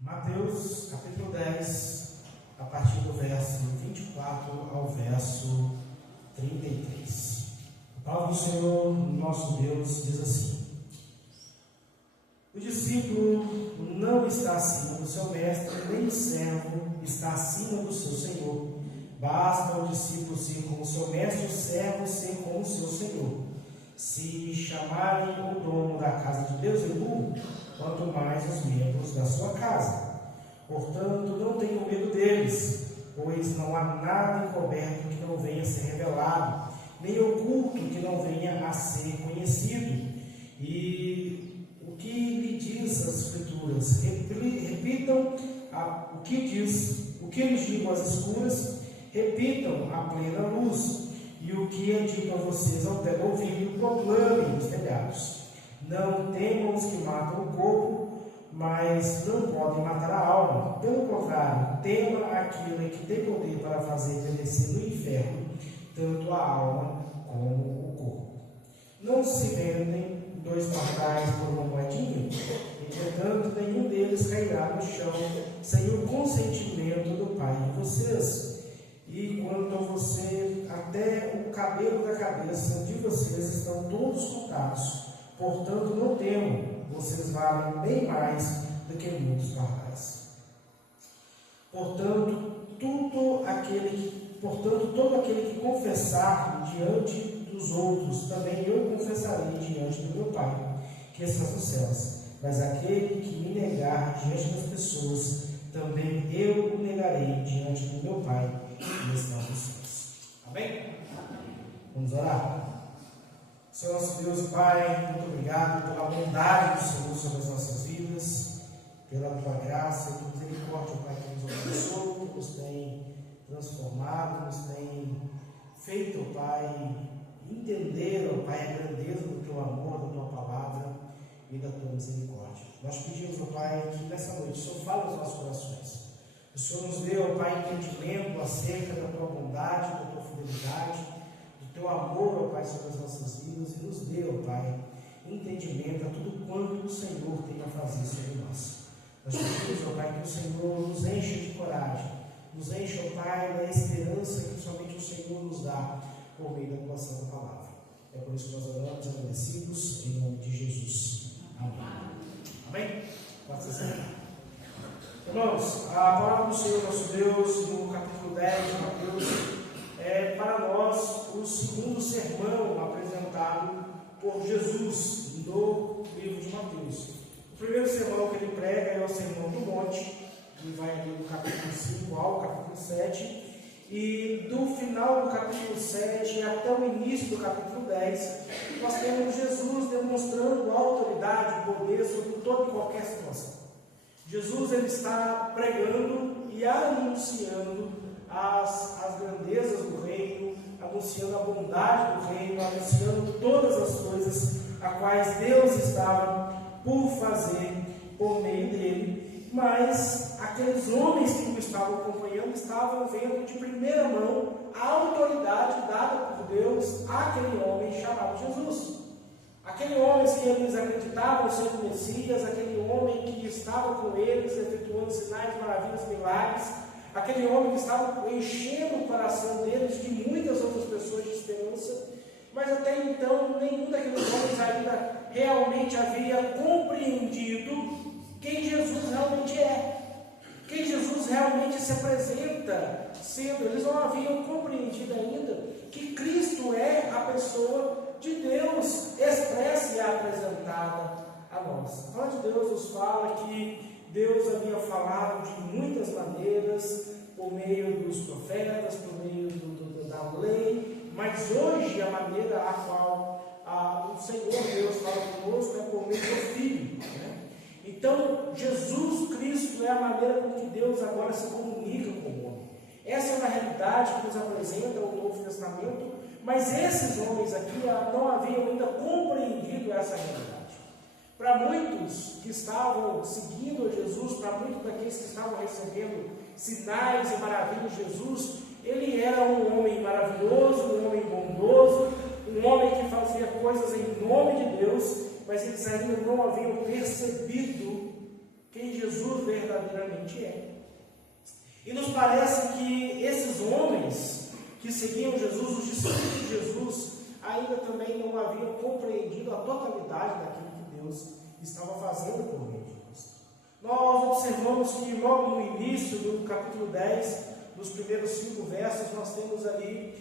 Mateus, capítulo 10, a partir do verso 24 ao verso 33. A palavra do Senhor, nosso Deus, diz assim: o discípulo não está acima do seu mestre, nem o servo está acima do seu senhor. Basta o discípulo ser como o seu mestre, o servo ser como o seu senhor. Se chamarem o dono da casa de Beelzebul, quanto mais os membros da sua casa. Portanto, não tenham medo deles, pois não há nada encoberto que não venha a ser revelado, nem oculto que não venha a ser conhecido. E o que lhe diz as Escrituras? Repitam o que lhes digo às escuras, repitam a plena luz. E o que é dito a vocês ao ouvido, proclamem nos telhados. Não temam os que matam o corpo, mas não podem matar a alma. Pelo contrário, tema aquele que tem poder para fazer perecer no inferno tanto a alma como o corpo. Não se vendem 2 pardais por uma moedinha? Entretanto, nenhum deles cairá no chão sem o consentimento do Pai de vocês. E quanto a você, até o cabelo da cabeça de vocês estão todos contados. Portanto, não temam, vocês valem bem mais do que muitos pardais. Portanto, todo aquele que confessar diante dos outros, também eu confessarei diante do meu Pai, que está nos céus. Mas aquele que me negar diante das pessoas, também eu o negarei diante do meu Pai, que está nos céus. Amém? Vamos orar? Senhor nosso Deus e Pai, muito obrigado pela bondade do Senhor sobre as nossas vidas, pela tua graça e tua misericórdia, Pai, que nos abençoou, que nos tem transformado, nos tem feito, Pai, entender, Pai, a grandeza do teu amor, da tua palavra e da tua misericórdia. Nós pedimos, Pai, que nessa noite o Senhor fale aos nossos corações. O Senhor nos dê, Pai, entendimento acerca da tua bondade, da tua fidelidade, teu amor, Pai, sobre as nossas vidas, e nos dê, Pai, entendimento a tudo quanto o Senhor tem a fazer sobre nós. Nós pedimos, Pai, que o Senhor nos encha de coragem, nos encha, Pai, da esperança que somente o Senhor nos dá por meio da tua santa palavra. É por isso que nós oramos agradecidos em nome de Jesus. Amém. Amém? Pode ser sentado. Irmãos, a palavra do Senhor nosso Deus, no capítulo 10 de Mateus, é para nós o segundo sermão apresentado por Jesus no livro de Mateus. O primeiro sermão que ele prega é o Sermão do Monte, que vai ali do capítulo 5 ao capítulo 7, e do final do capítulo 7 até o início do capítulo 10, nós temos Jesus demonstrando autoridade e poder sobre toda e qualquer situação. Jesus ele está pregando e anunciando as grandezas do reino, anunciando a bondade do reino, anunciando todas as coisas a quais Deus estava por fazer por meio dele, mas aqueles homens que o estavam acompanhando estavam vendo de primeira mão a autoridade dada por Deus àquele homem chamado Jesus. Aquele homem que eles acreditavam ser o Messias, aquele homem que estava com eles, efetuando sinais, maravilhas, milagres, aquele homem que estava enchendo o coração deles de muitas outras pessoas de esperança, mas até então nenhum daqueles homens ainda realmente havia compreendido quem Jesus realmente é, quem Jesus realmente se apresenta sendo. Eles não haviam compreendido ainda que Cristo é a pessoa de Deus expressa e apresentada a nós. A palavra de Deus nos fala que Deus havia falado de muitas maneiras, por meio dos profetas, por meio da lei, mas hoje a maneira a qual o Senhor Deus fala conosco é por meio do Filho, né? Então, Jesus Cristo é a maneira com que Deus agora se comunica com o homem. Essa é uma realidade que nos apresenta o Novo Testamento, mas esses homens aqui não haviam ainda compreendido essa realidade. Para muitos que estavam seguindo a Jesus, para muitos daqueles que estavam recebendo sinais e maravilhas de Jesus, ele era um homem maravilhoso, um homem bondoso, um homem que fazia coisas em nome de Deus, mas eles ainda não haviam percebido quem Jesus verdadeiramente verdadeiramente é. E nos parece que esses homens que seguiam Jesus, os discípulos de Jesus, ainda também não haviam compreendido a totalidade daquilo que Deus estava fazendo por meio de Cristo. Nós observamos que logo no início do capítulo 10, nos primeiros 5 versos, nós temos ali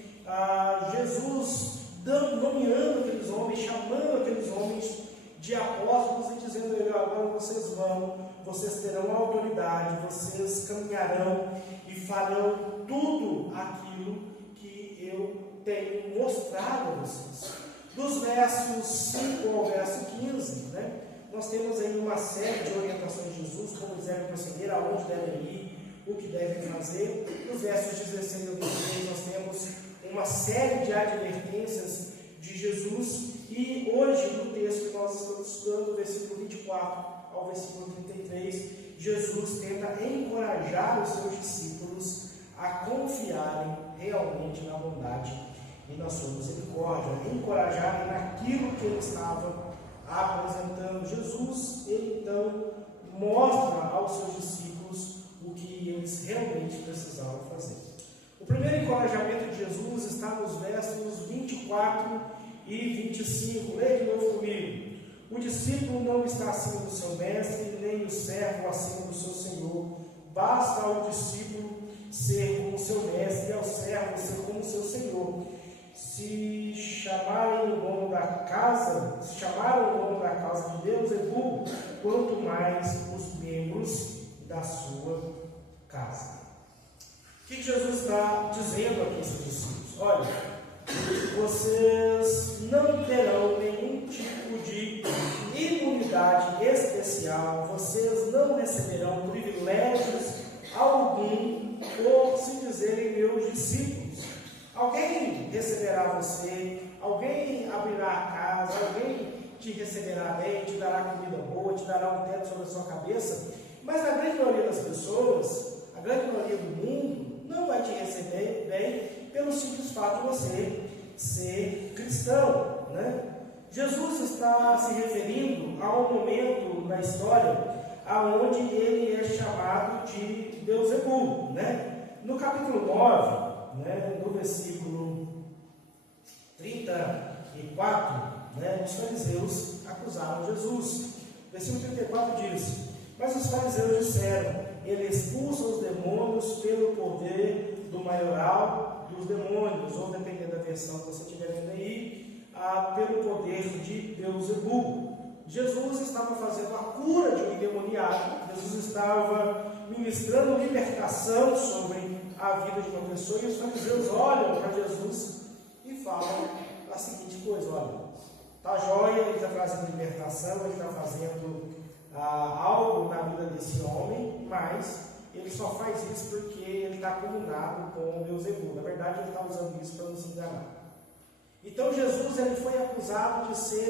Jesus nomeando aqueles homens, chamando aqueles homens de apóstolos e dizendo a ele: agora vocês vão, vocês terão autoridade, vocês caminharão e farão tudo aquilo que eu tenho mostrado a vocês. Dos versos 5 ao verso 15, nós temos aí uma série de orientações de Jesus, como eles devem proceder, aonde devem ir, o que devem fazer. Nos versos 16 ao 23 nós temos uma série de advertências de Jesus, e hoje no texto que nós estamos estudando, do versículo 24 ao versículo 33, Jesus tenta encorajar os seus discípulos a confiarem realmente na bondade e na sua misericórdia, encorajarem naquilo que ele estava apresentando. Jesus, ele então mostra aos seus discípulos o que eles realmente precisavam fazer. O primeiro encorajamento de Jesus está nos versos 24 e 25. Leia de novo comigo. O discípulo não está acima do seu mestre, nem o servo acima do seu senhor. Basta ao discípulo ser como seu mestre e ao servo ser como seu senhor. Se chamarem o dono da casa, de Deus, é burro, quanto mais os membros da sua casa. O que Jesus está dizendo aqui, seus discípulos? Olha, vocês não terão nenhum tipo de imunidade especial, vocês não receberão privilégios algum por se dizerem meus discípulos. Alguém receberá você, alguém abrirá a casa, alguém te receberá bem, te dará comida boa, te dará um teto sobre a sua cabeça, mas a grande maioria das pessoas, a grande maioria do mundo, não vai te receber bem pelo simples fato de você ser cristão, Jesus está se referindo a um momento na história aonde ele é chamado de Beelzebul, No capítulo 9, no versículo 34, os fariseus acusaram Jesus. O versículo 34 diz: mas os fariseus disseram: ele expulsa os demônios pelo poder do maioral dos demônios, ou dependendo da versão que você estiver vendo aí, pelo poder de Beelzebul. Jesus estava fazendo a cura de um endemoniado, Jesus estava ministrando libertação sobre a vida de uma pessoa, e os fariseus olham para Jesus e falam a seguinte coisa: olha, está jóia, ele está trazendo libertação, ele está fazendo algo na vida desse homem, mas ele só faz isso porque ele está comunado com o Beelzebul. Na verdade, ele está usando isso para nos enganar. Então Jesus, ele foi acusado de ser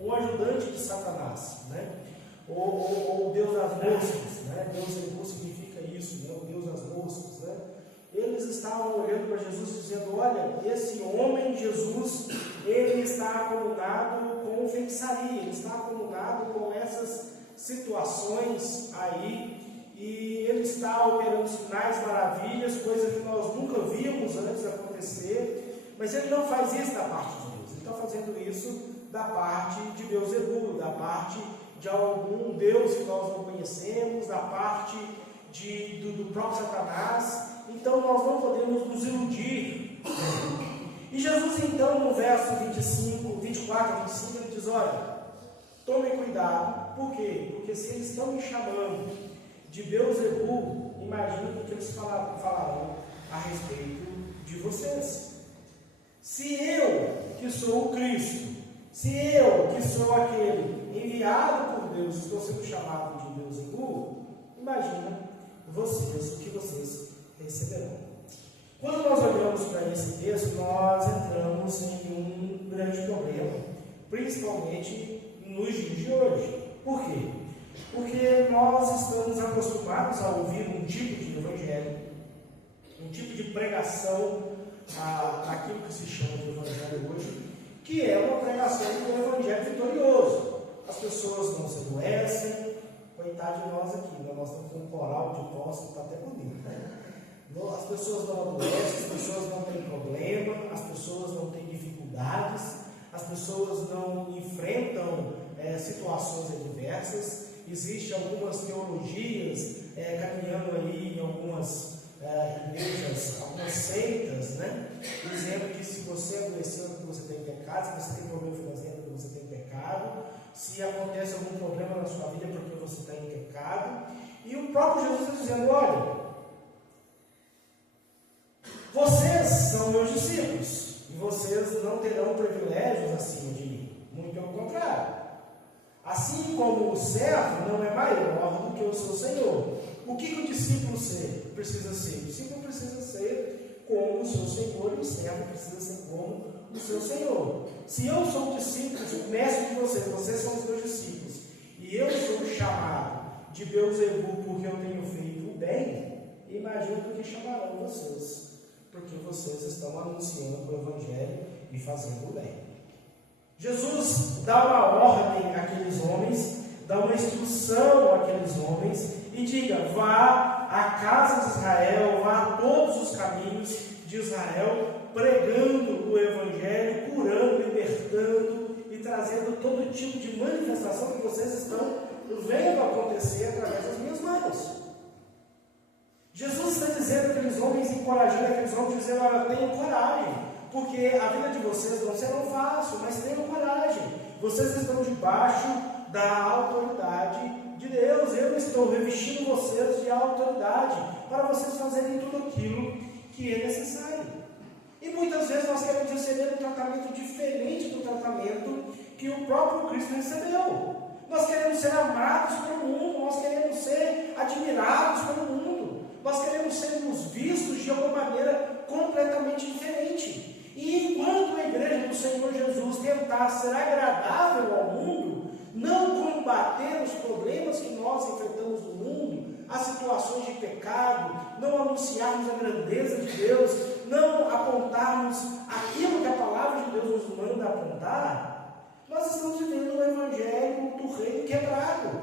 um ajudante de Satanás, ou o Deus das moscas, Beelzebul significa isso, o Deus das moscas, Eles estavam olhando para Jesus dizendo: olha, esse homem Jesus, ele está acomodado com feitiçaria, ele está acomodado com essas situações aí, e ele está operando sinais, maravilhas, coisas que nós nunca vimos antes acontecer, mas ele não faz isso da parte de Deus, ele está fazendo isso da parte de Beelzebul, da parte de algum Deus que nós não conhecemos, da parte do próprio Satanás. Então nós não podemos nos iludir. E Jesus então, no verso 24 a 25, ele diz: olha, tomem cuidado. Por quê? Porque se eles estão me chamando de Beelzebul, imagine o que eles falarão a respeito de vocês. Se eu, que sou o Cristo, se eu, que sou aquele enviado por Deus, estou sendo chamado de Beelzebul, imagina vocês, o que vocês receberão. Quando nós olhamos para esse texto, nós entramos em um grande problema, principalmente nos dias de hoje. Por quê? Porque nós estamos acostumados a ouvir um tipo de evangelho, um tipo de pregação, aquilo que se chama de evangelho hoje, que é uma pregação do evangelho vitorioso. As pessoas não se adoecem Coitado de nós aqui, né? Nós estamos com um coral de tosse que está até bonito, né? As pessoas não adoecem, as pessoas não têm problema, as pessoas não têm dificuldades, as pessoas não enfrentam situações adversas. Existem algumas teologias caminhando aí em algumas igrejas, algumas seitas, né? Dizendo que se você adoeceu, que você tem pecado, se você tem problema financeiro, que você tem pecado, se acontece algum problema na sua vida, é porque você está em pecado. E o próprio Jesus está dizendo: olha, vocês são meus discípulos e vocês não terão privilégios acima de mim. Muito pelo contrário. Assim como o servo não é maior do que o seu senhor. O que o discípulo precisa ser? O discípulo precisa ser como o seu senhor e o servo precisa ser como o seu senhor. Se eu sou discípulo, o mestre de vocês são os meus discípulos, e eu sou chamado de Beelzebul porque eu tenho feito o bem, imagino que chamarão vocês, porque vocês estão anunciando o Evangelho e fazendo o bem. Jesus dá uma ordem àqueles homens, dá uma instrução àqueles homens e diga: vá à casa de Israel, vá a todos os caminhos de Israel, pregando o Evangelho, curando, libertando e trazendo todo tipo de manifestação que vocês estão vendo acontecer através das minhas mãos. Jesus está dizendo àqueles homens, encorajando aqueles homens, dizendo: olha, tenham coragem, porque a vida de vocês não será fácil, mas tenham coragem. Vocês estão debaixo da autoridade de Deus. Eu estou revestindo vocês de autoridade para vocês fazerem tudo aquilo que é necessário. E muitas vezes nós queremos receber um tratamento diferente do tratamento que o próprio Cristo recebeu. Nós queremos ser amados pelo mundo, nós queremos ser admirados pelo mundo, nós queremos sermos vistos de alguma maneira completamente diferente. E enquanto a igreja do Senhor Jesus tentar ser agradável ao mundo, não combater os problemas que nós enfrentamos no mundo, as situações de pecado, não anunciarmos a grandeza de Deus, não apontarmos aquilo que a palavra de Deus nos manda apontar, nós estamos vivendo um evangelho do reino quebrado,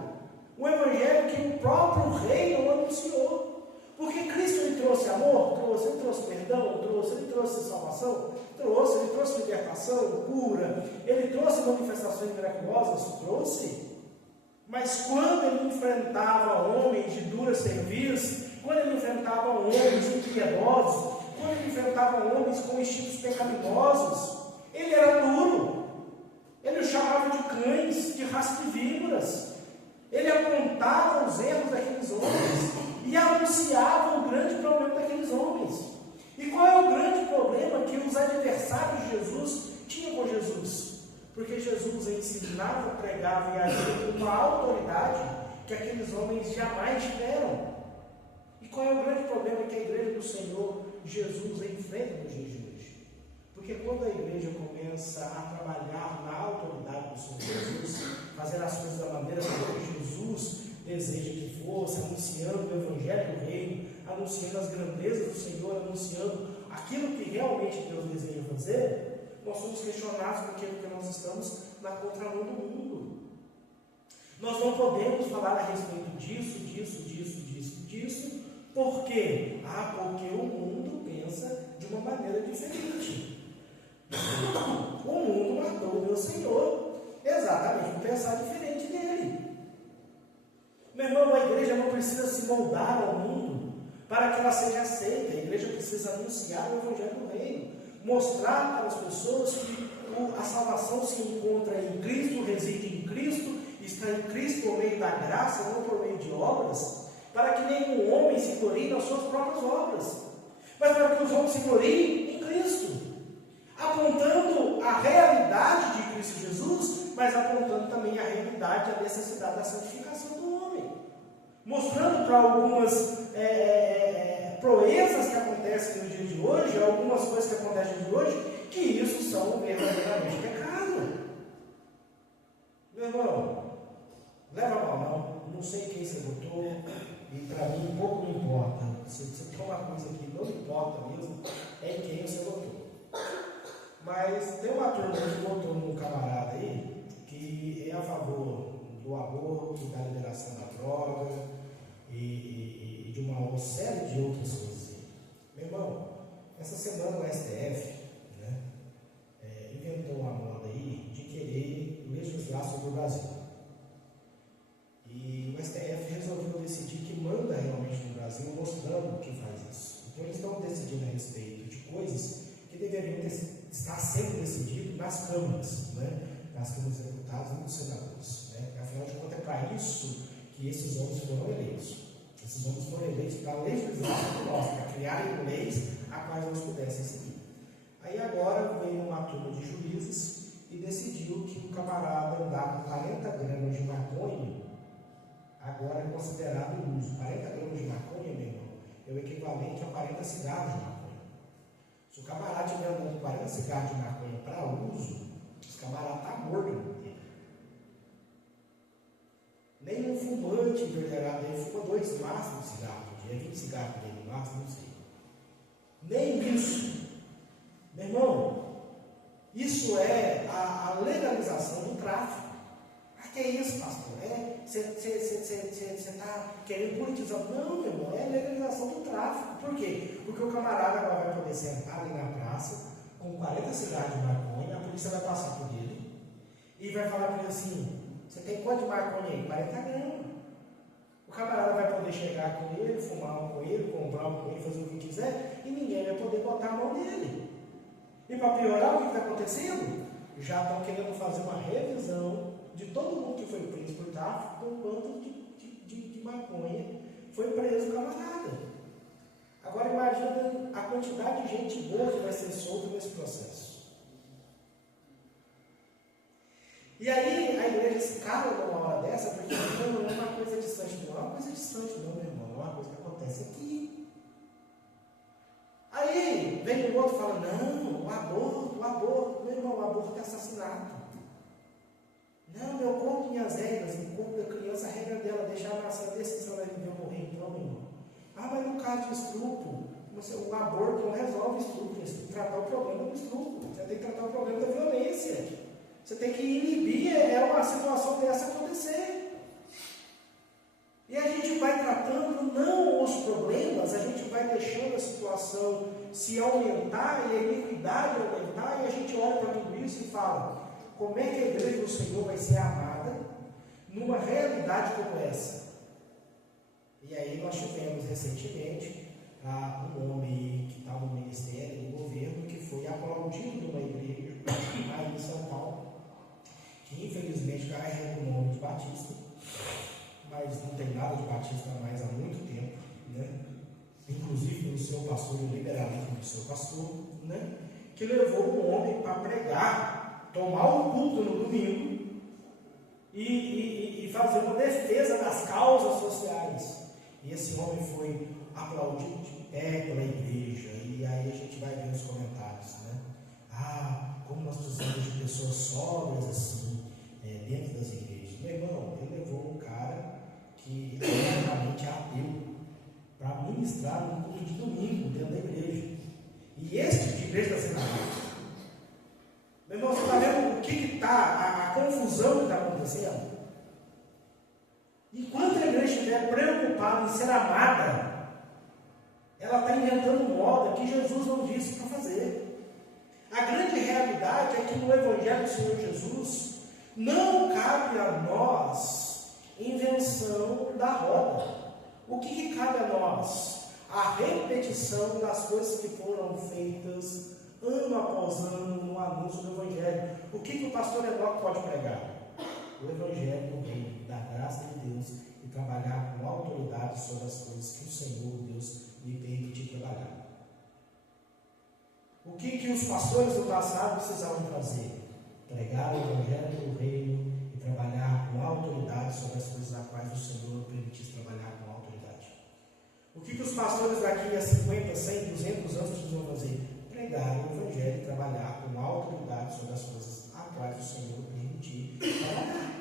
um evangelho que o próprio rei não anunciou. Porque Cristo ele trouxe amor? Trouxe. Ele trouxe perdão? Trouxe. Ele trouxe salvação? Trouxe. Ele trouxe libertação, cura. Ele trouxe manifestações miraculosas? Trouxe. Mas quando ele enfrentava homens de dura serviço, quando ele enfrentava homens impiedosos, quando ele enfrentava homens com instintos pecaminosos, ele era duro. Ele os chamava de cães, de raça de víboras. Ele apontava os erros daqueles homens e anunciava o grande problema daqueles homens. E qual é o grande problema que os adversários de Jesus tinham com Jesus? Porque Jesus ensinava, pregava e agia com uma autoridade que aqueles homens jamais tiveram. E qual é o grande problema que a igreja do Senhor Jesus enfrenta nos dias de hoje? Porque quando a igreja começa a trabalhar na autoridade do Senhor Jesus, fazer as coisas da maneira como Jesus deseja que fosse, anunciando o Evangelho do Reino, anunciando as grandezas do Senhor, anunciando aquilo que realmente Deus deseja fazer, nós somos questionados por aquilo que nós estamos na contramão do mundo. Nós não podemos falar a respeito disso, por quê? Porque o mundo pensa de uma maneira diferente. O mundo matou o meu Senhor exatamente por pensar diferente dele. Meu irmão, a igreja não precisa se moldar ao mundo para que ela seja aceita. A igreja precisa anunciar o Evangelho do Reino, mostrar para as pessoas que a salvação se encontra em Cristo, reside em Cristo, está em Cristo por meio da graça, não por meio de obras, para que nenhum homem se glorie nas suas próprias obras, mas para que os homens se gloriem em Cristo, apontando a realidade de Cristo Jesus, mas apontando também a realidade, a necessidade da santificação do homem, mostrando para algumas proezas que acontecem nos dias de hoje, algumas coisas que acontecem nos dias de hoje, que isso são verdadeiramente pecado. Meu irmão, leva mal não sei quem você votou, e para mim pouco me importa. Se tem uma coisa que não importa mesmo, é em quem você votou. Mas tem uma turma que votou num camarada aí que é a favor do aborto, aborto, da liberação da droga e de uma série de outras coisas. Meu irmão, essa semana o STF, né, inventou uma moda aí de querer legislar sobre o Brasil. E o STF resolveu decidir que manda realmente no Brasil, mostrando que faz isso. Então eles estão decidindo a respeito de coisas que deveriam estar sendo decididas nas câmaras, né? Nas câmaras de deputados e dos senadores. Né? Afinal de contas, é para isso que esses homens foram eleitos. Esses homens foram eleitos para legislar sobre nós, para criarem leis a quais nós pudéssemos seguir. Aí agora veio uma turma de juízes e decidiu que o camarada andar com 40 gramas de maconha agora é considerado uso. 40 gramas de maconha, meu irmão, é o equivalente a 40 cigarros de maconha. Se o camarada estiver andando com 40 cigarros de maconha para uso, esse camarada está morto no tempo. Nem um fumante intolerado, ele fuma 2 máximos de cigarro por dia, 20 cigarros por dia no máximo, não sei. Nem isso. Meu irmão, isso é a legalização do tráfico. Ah, que é isso, pastor? Você está querendo politizar? Não, meu irmão, é a legalização do tráfico. Por quê? Porque o camarada agora vai poder sentar ali na praça com 40 cigarros de maconha, a polícia vai passar por ele e vai falar para ele assim: você tem quanto de maconha aí? 40 gramas. O camarada vai poder chegar com ele, fumar um com ele, comprar um com ele, fazer o que quiser, e ninguém vai poder botar a mão nele. E para piorar, o que está acontecendo? Já estão querendo fazer uma revisão de todo mundo que foi preso por tráfico, com quanto de maconha foi preso o camarada. Agora imagina a quantidade de gente boa que vai ser solta nesse processo. E aí a igreja se cala numa hora dessa, porque não é uma coisa distante, não é uma coisa distante não, meu irmão, é uma coisa que acontece aqui. Aí vem o outro e fala: não, o aborto, meu irmão, o aborto é assassinato. Não, meu corpo, minhas regras, o corpo da criança, a regra dela, deixar a nação decidir se ela vai viver ou morrer, então, meu irmão. Ah, mas no caso de estupro, o aborto não resolve estupro, você tem que tratar o problema do estupro, você tem que tratar o problema da violência, você tem que inibir uma situação dessa acontecer. E a gente vai tratando não os problemas, a gente vai deixando a situação se aumentar e a iniquidade aumentar, e a gente olha para tudo isso e fala: como é que a igreja do Senhor vai ser amada numa realidade como essa? E aí nós tivemos recentemente um homem que estava no ministério, no governo, que foi aplaudido numa igreja aí em São Paulo, que infelizmente carrega o nome de Batista, mas não tem nada de Batista mais há muito tempo, né? Inclusive pelo seu pastor, o liberalismo do seu pastor, né? Que levou um homem para pregar, tomar um culto no domingo e fazer uma defesa das causas sociais. E esse homem foi aplaudido de pé pela igreja. E aí a gente vai ver nos comentários, né? Ah, como nós precisamos de pessoas sóbrias assim, dentro das igrejas. Meu irmão, ele levou um cara que é realmente ateu para ministrar um culto de domingo dentro da igreja. E esse tipo de igreja está sendo amado. Meu irmão, você está vendo o que está, a confusão que está acontecendo? Enquanto a igreja estiver preocupada em ser amada, ela está inventando moda que Jesus não disse para fazer. A grande realidade é que no Evangelho do Senhor Jesus não cabe a nós invenção da roda. O que cabe a nós? A repetição das coisas que foram feitas ano após ano no anúncio do Evangelho. O que o pastor Enoque pode pregar? O Evangelho do Reino, da graça de Deus, e trabalhar com autoridade sobre as coisas que o Senhor Deus lhe permitiu trabalhar. O que os pastores do passado precisavam fazer? Pregar o Evangelho do Reino e trabalhar com autoridade sobre as coisas a quais o Senhor permitisse trabalhar com autoridade. O que os pastores daqui a 50, 100, 200 anos precisam fazer? Pregar o Evangelho e trabalhar com autoridade sobre as coisas a quais o Senhor permitir trabalhar.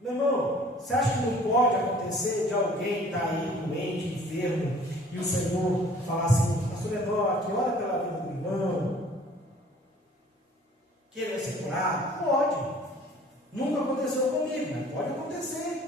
Meu irmão, você acha que não pode acontecer de alguém estar aí doente, enfermo, e o Senhor falar assim: pastor Enoque, ora pela vida do irmão, que ele vai ser curado? Pode. Nunca aconteceu comigo. sei, mas pode acontecer.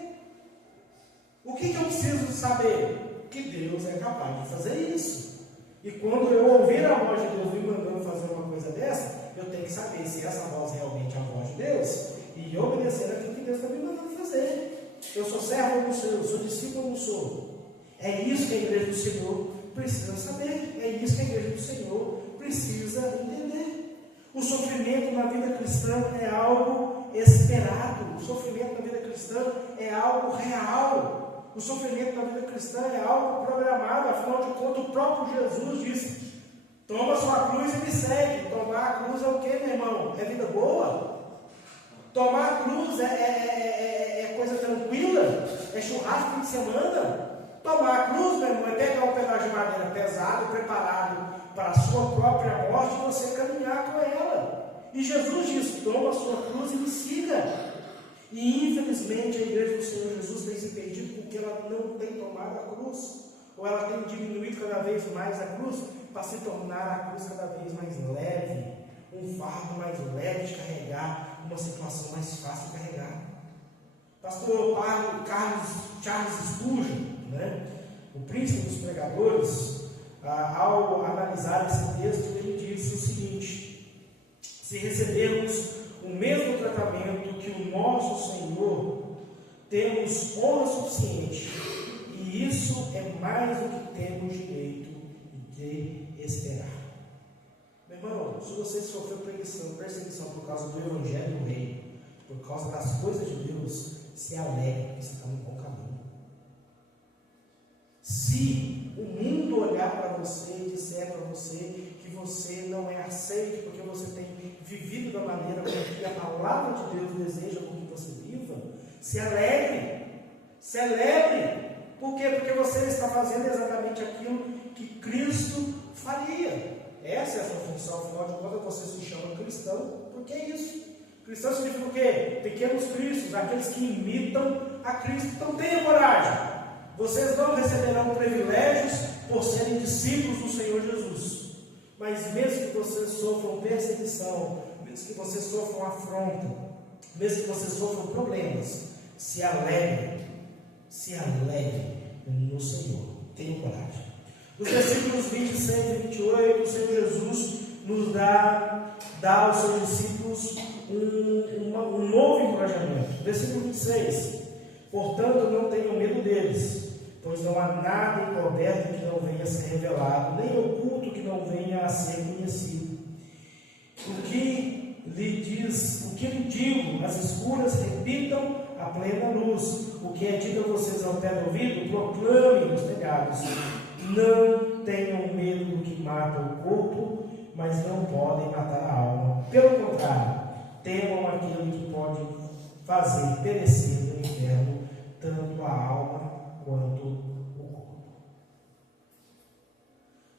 O que eu preciso saber? Que Deus é capaz de fazer isso. E quando eu ouvir a voz de Deus me mandando fazer uma coisa dessa, eu tenho que saber se essa voz realmente é a voz de Deus e obedecer aquilo que Deus está me mandando fazer. Eu sou servo ou não sou? Eu sou discípulo ou não sou? É isso que a igreja do Senhor precisa saber. É isso que a igreja do Senhor precisa entender. O sofrimento na vida cristã é algo esperado. O sofrimento na vida cristã é algo real. O sofrimento na vida cristã é algo programado. Afinal de contas, o próprio Jesus disse: toma sua cruz e me segue. Tomar a cruz é o que, meu irmão? É vida boa? Tomar a cruz é coisa tranquila? É churrasco fim de semana? Tomar a cruz, meu irmão, é pegar um pedaço de madeira pesado, preparado para a sua própria morte, e você caminhar com ela. E Jesus disse: toma a sua cruz e me siga. E infelizmente a igreja do Senhor Jesus tem se perdido porque ela não tem tomado a cruz, ou ela tem diminuído cada vez mais a cruz para se tornar a cruz cada vez mais leve, um fardo mais leve de carregar, uma situação mais fácil de carregar. Pastor Charles Spurgeon, o príncipe dos pregadores, ao analisar esse texto, ele disse o seguinte: se recebermos o mesmo tratamento que o nosso Senhor, temos honra suficiente, e isso é mais do que temos direito de esperar. Meu irmão, se você sofreu perseguição por causa do Evangelho do Reino, por causa das coisas de Deus, se alegre, porque você está no bom caminho. Se o mundo olhar para você e disser para você que você não é aceito porque você tem vivido da maneira como que a palavra de Deus deseja com que você viva, se alegre, celebre. Por quê? Porque você está fazendo exatamente aquilo que Cristo faria. Essa é a sua função. Afinal de contas, você se chama cristão. Por que isso? Cristão significa o quê? Pequenos cristos, aqueles que imitam a Cristo. Então tenha coragem. Vocês não receberão privilégios por serem discípulos do Senhor Jesus. Mas mesmo que vocês sofram perseguição, mesmo que vocês sofram afronta, mesmo que vocês sofram problemas, se alegre no Senhor. Tenha coragem. Nos versículos 26 e 28, o Senhor Jesus nos dá aos seus discípulos um novo encorajamento. Versículo 26: portanto, não tenham medo deles, pois não há nada encoberto que não venha a ser revelado, nem oculto que não venha a ser conhecido. O que lhe digo, as escuras repitam a plena luz. O que é dito a vocês ao pé do ouvido, proclamem nos telhados. Não tenham medo do que mata o corpo, mas não podem matar a alma. Pelo contrário, temam aquele que pode fazer perecer no inferno tanto a alma quanto o corpo.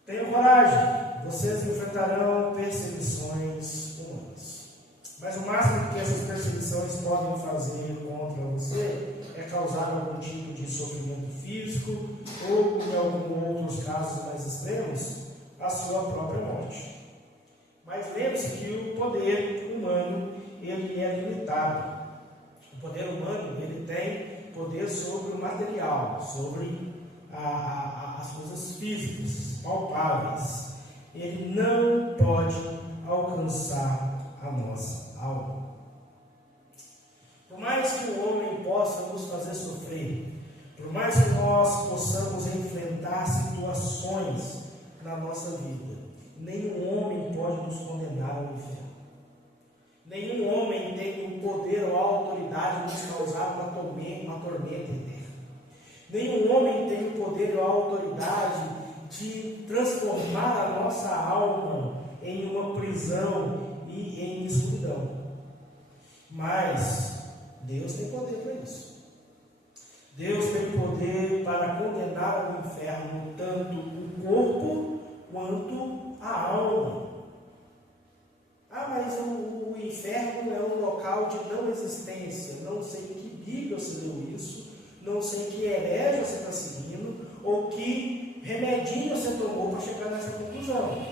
Tenham coragem, vocês enfrentarão perseguições humanas. Mas o máximo que essas perseguições podem fazer contra você é causar algum tipo de sofrimento físico ou, em alguns outros casos mais extremos, a sua própria morte. Mas lembre-se que o poder humano ele é limitado. O poder humano ele tem poder sobre o material, sobre as coisas físicas, palpáveis. Ele não pode alcançar a nossa alma. Por mais que o homem possa nos fazer sofrer, por mais que nós possamos enfrentar situações na nossa vida, nenhum homem pode nos condenar ao inferno. Nenhum homem tem o poder ou a autoridade de nos causar uma tormenta eterna. Nenhum homem tem o poder ou a autoridade de transformar a nossa alma em uma prisão e em escuridão. Mas Deus tem poder para isso. Deus tem poder para condenar ao inferno tanto o corpo quanto a alma. Mas o inferno é um local de não existência. Não sei em que Bíblia você leu isso, não sei em que herege você está seguindo, ou que remedinho você tomou para chegar nessa conclusão.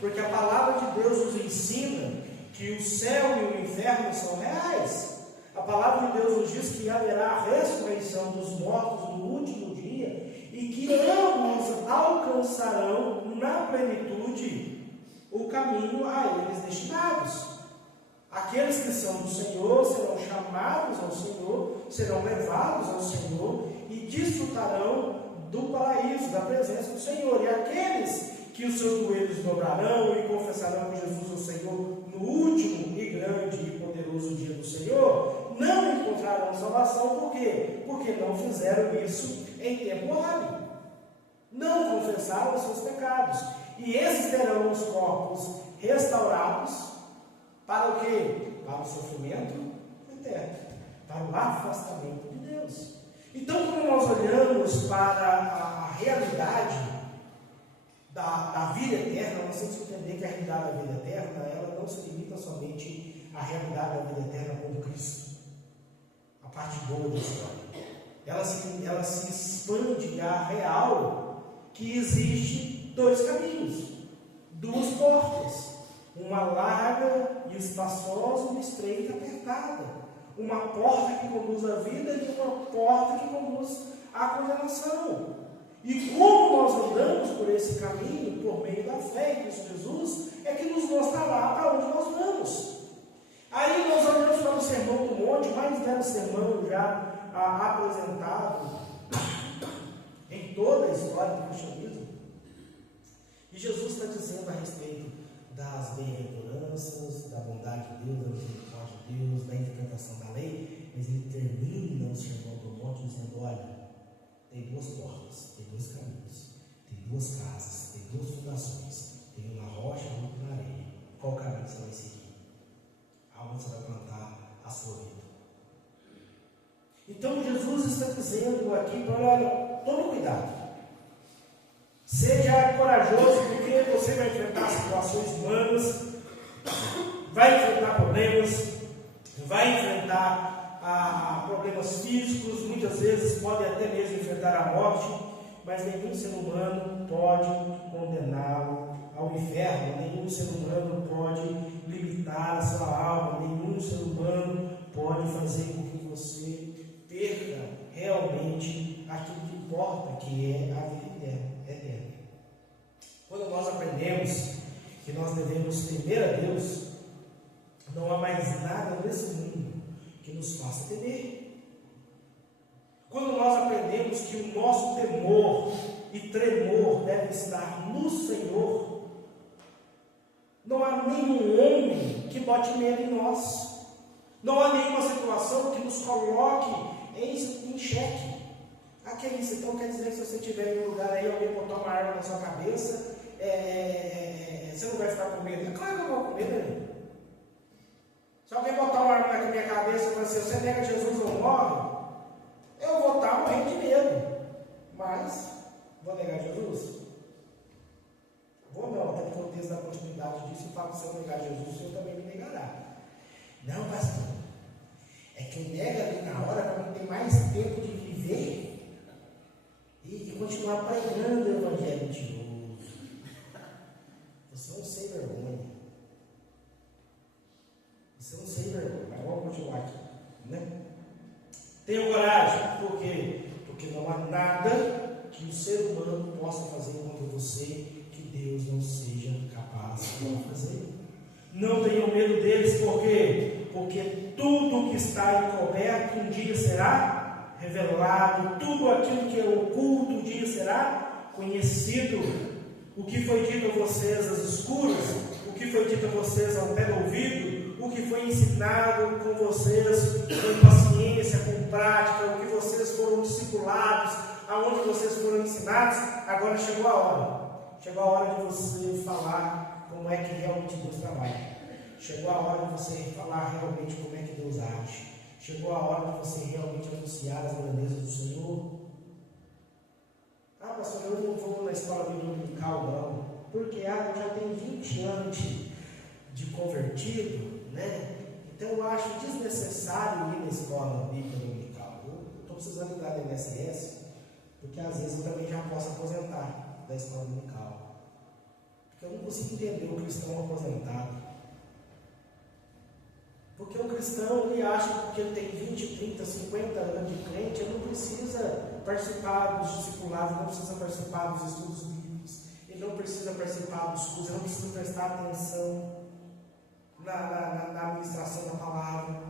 Porque a palavra de Deus nos ensina que o céu e o inferno são reais. A palavra de Deus nos diz que haverá a ressurreição dos mortos no último dia e que ambos alcançarão na plenitude o caminho a eles destinados. Aqueles que são do Senhor serão chamados ao Senhor, serão levados ao Senhor e desfrutarão do paraíso, da presença do Senhor. E aqueles que os seus joelhos dobrarão e confessarão que Jesus é o Senhor no último e grande e poderoso dia do Senhor, não encontrarão salvação. Por quê? Porque não fizeram isso em tempo hábil. Não confessaram os seus pecados. E esses terão os corpos restaurados para o quê? Para o sofrimento eterno, para o afastamento de Deus. Então, quando nós olhamos para a realidade da vida eterna, nós temos que entender que a realidade da vida eterna, ela não se limita somente à realidade da vida eterna como Cristo, a parte boa da história. Ela se expande à real que existe dois caminhos, duas portas, uma larga e espaçosa, uma estreita e apertada, uma porta que conduz à vida e uma porta que conduz à condenação. E como nós andamos por esse caminho, por meio da fé em Cristo Jesus, é que nos mostrará para onde nós vamos. Aí nós olhamos para o Sermão do Monte, mais velho sermão já apresentado em toda a história do cristianismo. E Jesus está dizendo a respeito das bem-aventuranças, da bondade de Deus, da misericórdia de Deus, da interpretação da lei, mas ele termina o Sermão do Monte dizendo: olha, tem duas portas, tem dois caminhos, tem duas casas, tem duas fundações, tem uma rocha e outra na areia. Qual caminho você vai seguir? Aonde você vai plantar a sua vida? Então Jesus está dizendo aqui para, olha, tome cuidado. Seja corajoso, porque você vai enfrentar situações humanas, vai enfrentar problemas, vai enfrentar problemas físicos, muitas vezes pode até mesmo enfrentar a morte, mas nenhum ser humano pode condená-lo ao inferno, nenhum ser humano pode limitar a sua alma, nenhum ser humano pode fazer com que você perca realmente aquilo que importa, que é a vida eterna. Quando nós aprendemos que nós devemos temer a Deus, não há mais nada nesse mundo que nos faça temer. Quando nós aprendemos que o nosso temor e tremor deve estar no Senhor, não há nenhum homem que bote medo em nós, não há nenhuma situação que nos coloque em xeque. Que é isso? Então quer dizer que se você estiver em um lugar aí, alguém botar uma arma na sua cabeça, você não vai ficar com medo? É claro que eu vou com medo, né? Se alguém botar uma arma na minha cabeça e falar assim: você nega Jesus ou morre, eu vou estar morrendo de medo, mas vou negar Jesus? Vou não, até porque o texto da continuidade disso fala que se eu negar Jesus, o Senhor também me negará. Não, pastor, é que eu nego ali na hora para não ter mais tempo de viver e continuar pregando o evangelho mentiroso. Você é um sem vergonha. Você é um sem vergonha. Mas vamos continuar aqui, né? Tenha coragem. Por quê? Porque não há nada que o ser humano possa fazer contra você que Deus não seja capaz de fazer. Não tenham medo deles, por quê? Porque tudo que está encoberto um dia será revelado, tudo aquilo que é oculto um dia será conhecido. O que foi dito a vocês às escuras, o que foi dito a vocês ao pé do ouvido, o que foi ensinado com vocês com paciência, com prática, o que vocês foram discipulados, aonde vocês foram ensinados, agora chegou a hora. Chegou a hora de você falar como é que realmente Deus trabalha. Chegou a hora de você falar realmente como é que Deus age. Chegou a hora de você realmente anunciar as grandezas do Senhor. Ah, pastor, eu não vou na escola dominical, não. Porque eu já tenho 20 anos de convertido, né? Então eu acho desnecessário ir na escola bíblica dominical. Eu estou precisando ir lá da MSS, porque às vezes eu também já posso aposentar da escola dominical. Porque eu não consigo entender o cristão aposentado. Porque o cristão, ele acha que porque ele tem 20, 30, 50 anos de crente, ele não precisa participar dos discipulados, não precisa participar dos estudos bíblicos, ele não precisa participar dos cursos, ele não precisa prestar atenção na administração da palavra.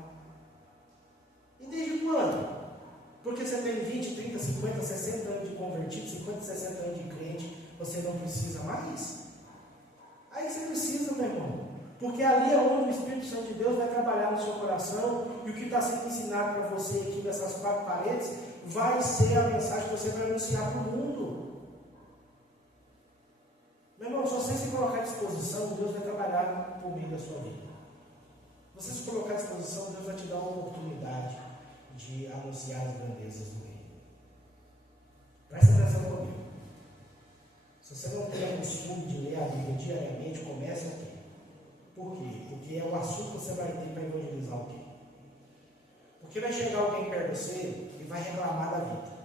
E desde quando? Porque você tem 20, 30, 50, 60 anos de convertido, 50, 60 anos de crente, você não precisa mais? Aí você precisa, meu irmão. Porque ali é onde o Espírito Santo de Deus vai trabalhar no seu coração, e o que está sendo ensinado para você aqui nessas 4 paredes vai ser a mensagem que você vai anunciar para o mundo. Meu irmão, se você se colocar à disposição, Deus vai trabalhar por meio da sua vida. Se você se colocar à disposição, Deus vai te dar uma oportunidade de anunciar as grandezas do reino. Presta atenção comigo. Se você não tem o costume de ler a Bíblia diariamente, comece aqui. Por quê? Porque é o assunto que você vai ter para evangelizar alguém. Porque vai chegar alguém perto de você e vai reclamar da vida.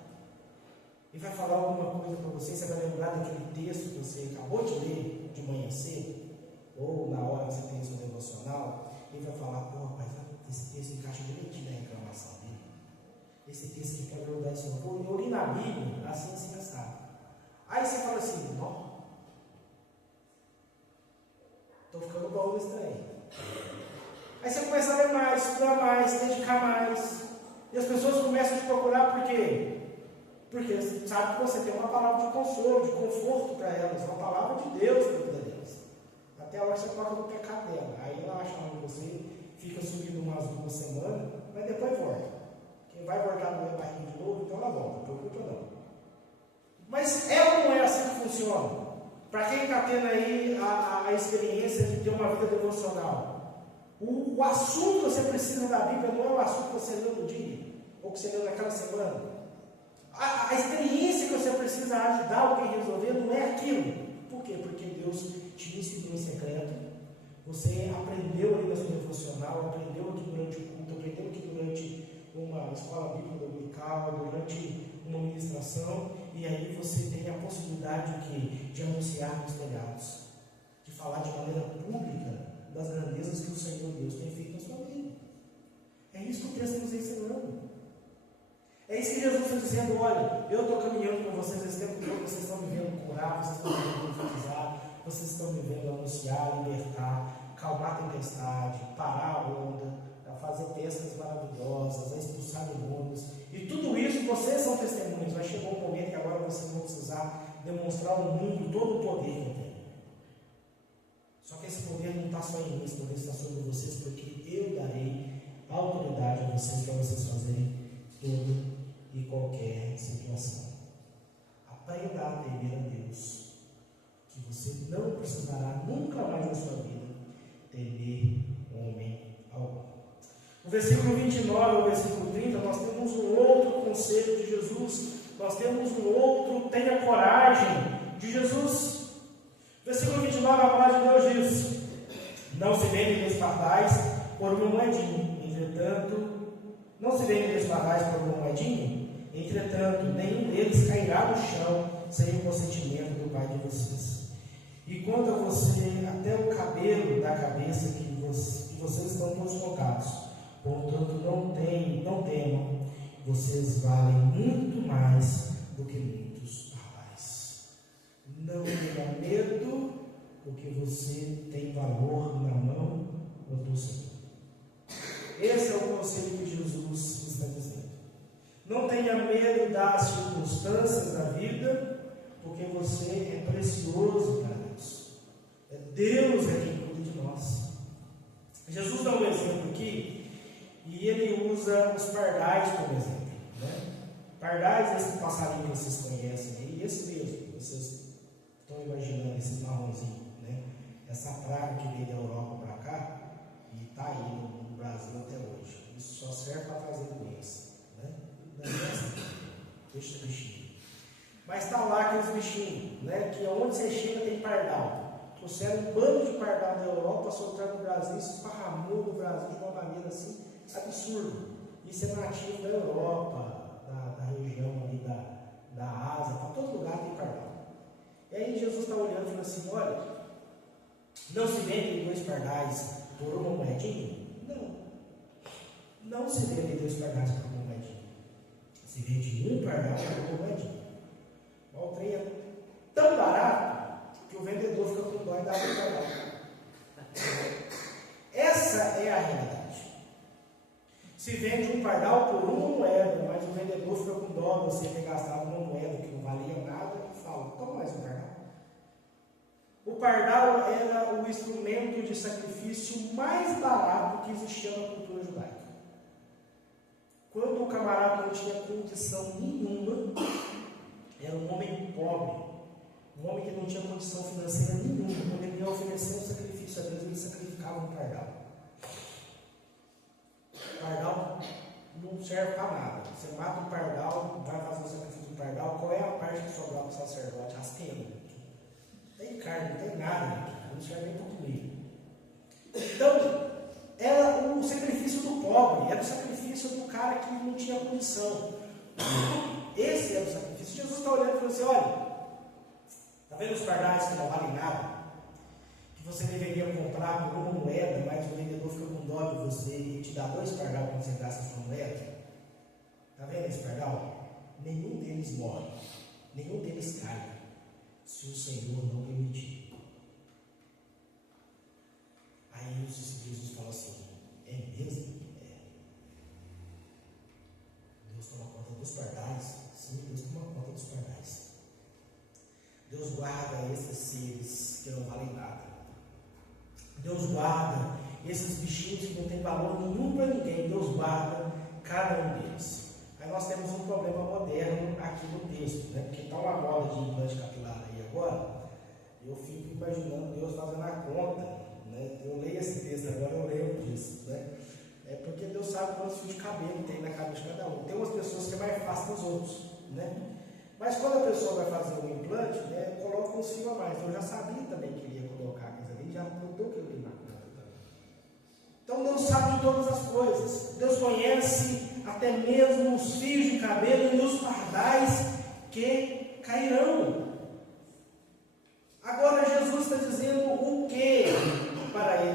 E vai falar alguma coisa para você, você vai lembrar daquele texto que você acabou de ler de manhã cedo, ou na hora que você tem seu devocional, e vai falar, pô, rapaz, esse texto encaixa direitinho na reclamação dele. Esse texto que quer ajudar isso. Eu li na Bíblia, assim se pensar. Aí você fala assim, não. Estou ficando bom nesse trem. Aí você começa a ler mais, estudar mais, se dedicar mais. E as pessoas começam a te procurar por quê? Porque sabe que você tem uma palavra de consolo, de conforto para elas, uma palavra de Deus para a vida delas. Até a hora que você toca no pecado dela. Aí ela acha que você fica subindo umas 2 semanas, mas depois volta. Quem vai voltar no meu barriga de novo, então ela volta, não preocupa não. Mas é ou não é assim que funciona? Para quem está tendo aí a experiência de ter uma vida devocional, o assunto que você precisa da Bíblia não é o assunto que você leu no dia, ou que você leu naquela semana. A experiência que você precisa ajudar alguém a resolver não é aquilo. Por quê? Porque Deus te ensinou em secreto. Você aprendeu ali na sua devocional, aprendeu aqui durante o culto, aprendeu aqui durante uma escola bíblica dominical, durante uma ministração, e aí você tem a possibilidade de anunciar nos telhados, de falar de maneira pública das grandezas que o Senhor Deus tem feito na sua vida. É isso que o texto nos ensinando. É isso que Jesus está dizendo, olha, eu estou caminhando com vocês esse tempo todo, vocês estão me vendo curar, vocês estão me vendo profetizar, vocês estão me vendo anunciar, libertar, calmar a tempestade, parar a onda, a fazer pescas maravilhosas, a expulsar demônios, e tudo isso vocês são testemunhas, mas chegou um momento que agora vocês vão precisar demonstrar ao mundo todo o poder que eu tenho. Só que esse poder não está só em mim, esse poder está sobre vocês, porque eu darei autoridade a vocês para vocês fazerem tudo e qualquer situação. Aprenda a temer a Deus, que você não precisará nunca mais na sua vida temer homem algum. No versículo 29 ao versículo 30, nós temos um outro conselho de Jesus, nós temos um outro tenha coragem de Jesus. Versículo 29, a palavra de Deus diz: não se vendem dois pardais por uma moedinha, entretanto, não se vendem dois pardais por uma moedinha, entretanto, nenhum deles cairá no chão sem o consentimento do Pai de vocês. E quanto a você, até o cabelo da cabeça que vocês estão todos contados. Portanto, não temam, vocês valem muito mais do que muitos pardais. Não tenha medo, porque você tem valor na mão do Senhor. Esse é o conselho que Jesus está dizendo. Não tenha medo das circunstâncias da vida, porque você é precioso para Deus. É Deus quem cuida de nós. Jesus dá um exemplo aqui, e ele usa os pardais como exemplo. Né? Pardais, esse passarinho que vocês conhecem aí, esse mesmo, vocês estão imaginando esses marronzinhos, né? Essa praga que veio da Europa para cá, e está aí no Brasil até hoje. Isso só serve para trazer doença. Né? Deixa o bichinho. Mas está lá aqueles bichinhos, né? Que onde você chega tem pardal. Trouxeram um bando de pardal da Europa, soltaram no Brasil, se esparramou no Brasil de uma maneira assim absurda. Isso é nativo da Europa, da região ali da Ásia, para todo lugar tem pardal. E aí Jesus está olhando e falando assim: olha, não se vendem dois pardais por uma moedinha? Não. Não se vende 2 pardais por uma moedinha. Se vende 1 pardal por uma moedinha. O trem é tão barato que o vendedor fica com dó e dá um pardal. Essa é a realidade. Se vende 1 pardal por uma moeda, mas o vendedor fica com dó de você ter gastado uma moeda que não valia nada e fala, toma mais um pardal. O pardal era o instrumento de sacrifício mais barato que existia na cultura judaica. Quando o camarada não tinha condição nenhuma, era um homem pobre, um homem que não tinha condição financeira nenhuma, quando ele ia oferecer um sacrifício a Deus, ele sacrificava um pardal. O pardal não serve para nada. Você mata um pardal, vai fazer o sacrifício do pardal, qual é a parte que sobrou para o sacerdote? As penas. Não tem carne, não tem nada, não serve nem para comer. Então, era o sacrifício do pobre, era o sacrifício do cara que não tinha condição. Esse era o sacrifício. Jesus está olhando e falando assim: olha, está vendo os pardais que não valem nada? Que você deveria comprar por uma moeda, mas o vendedor fica com dó de você e te dá 2 pardal quando você gasta a sua moeda? Está vendo esse pardal? Nenhum deles morre, nenhum deles cai, se o Senhor não permitir. Aí Jesus fala assim: é mesmo? É. Deus toma conta dos pardais? Sim, Deus toma conta dos pardais. Deus guarda esses seres que não valem nada. Deus guarda esses bichinhos que não têm valor nenhum para ninguém. Deus guarda cada um deles. Aí nós temos um problema moderno aqui no texto, né? Porque está uma moda de implante capilar aí agora. Eu fico imaginando Deus fazendo a conta, né? Eu leio esse texto agora, eu lembro disso, né? É porque Deus sabe quantos fios de cabelo tem na cabeça de cada um. Tem umas pessoas que é mais fácil dos outros, né? Mas quando a pessoa vai fazer um implante, né, coloca uns fios a mais. Eu já sabia também que ele ia colocar aquilo ali, já botou aquilo ali na conta também. Então Deus sabe de todas as coisas. Deus conhece até mesmo os fios de cabelo e os pardais que cairão. Agora Jesus está dizendo o que para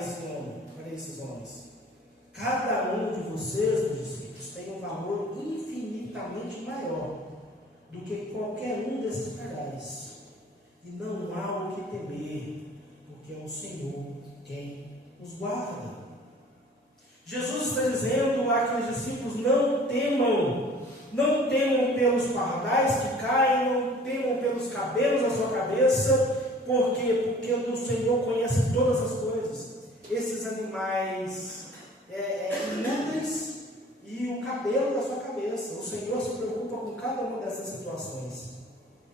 esses homens? Cada um de vocês, meus discípulos, tem um valor infinitamente maior do que qualquer um desses pardais. E não há o que temer, porque é o Senhor quem os guarda. Jesus está dizendo a que os discípulos não temam pelos pardais que caem, não temam pelos cabelos da sua cabeça. Por quê? Porque o Senhor conhece todas as coisas. Esses animais inúteis e o cabelo da sua cabeça. O Senhor se preocupa com cada uma dessas situações.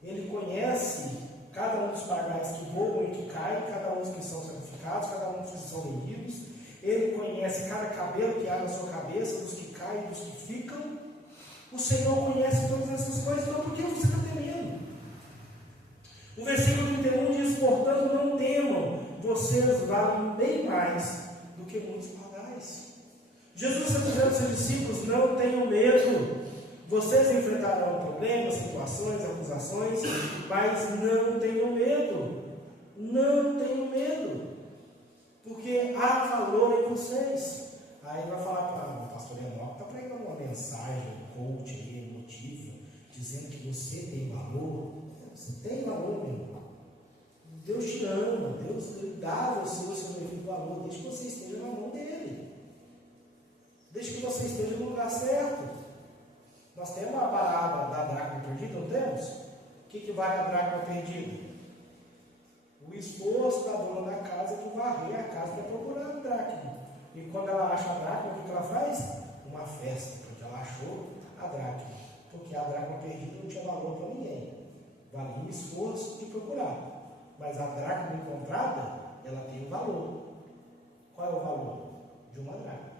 Ele conhece cada um dos pardais que voam e que caem, cada um dos que são sacrificados, cada um dos que são vendidos. Ele conhece cada cabelo que há na sua cabeça, dos que caem, dos que ficam. O Senhor conhece todas essas coisas, então por que você está temendo? O versículo 31 diz: portanto, não temam, vocês valem bem mais do que muitos pardais. Jesus está dizendo aos seus discípulos: não tenham medo. Vocês enfrentarão problemas, situações, acusações, mas não tenham medo. Não tenham medo, porque há valor em vocês. Aí vai falar para o pastor Enoque, está pregando uma mensagem, coach, emotiva, dizendo que você tem valor. Você tem valor, meu irmão. Deus te ama, Deus dá a você o seu devido valor, desde que você esteja na mão dele, desde que você esteja no lugar certo. Nós temos a parábola da dracma perdida, não temos? O que vale a dracma perdida? O esforço da dona da casa que varrer a casa para procurar a dracma. E quando ela acha a dracma, o que ela faz? Uma festa, porque ela achou a dracma. Porque a dracma perdida não tinha valor para ninguém. Valia o esforço de procurar. Mas a dracma encontrada, ela tem um valor. Qual é o valor? De uma dracma.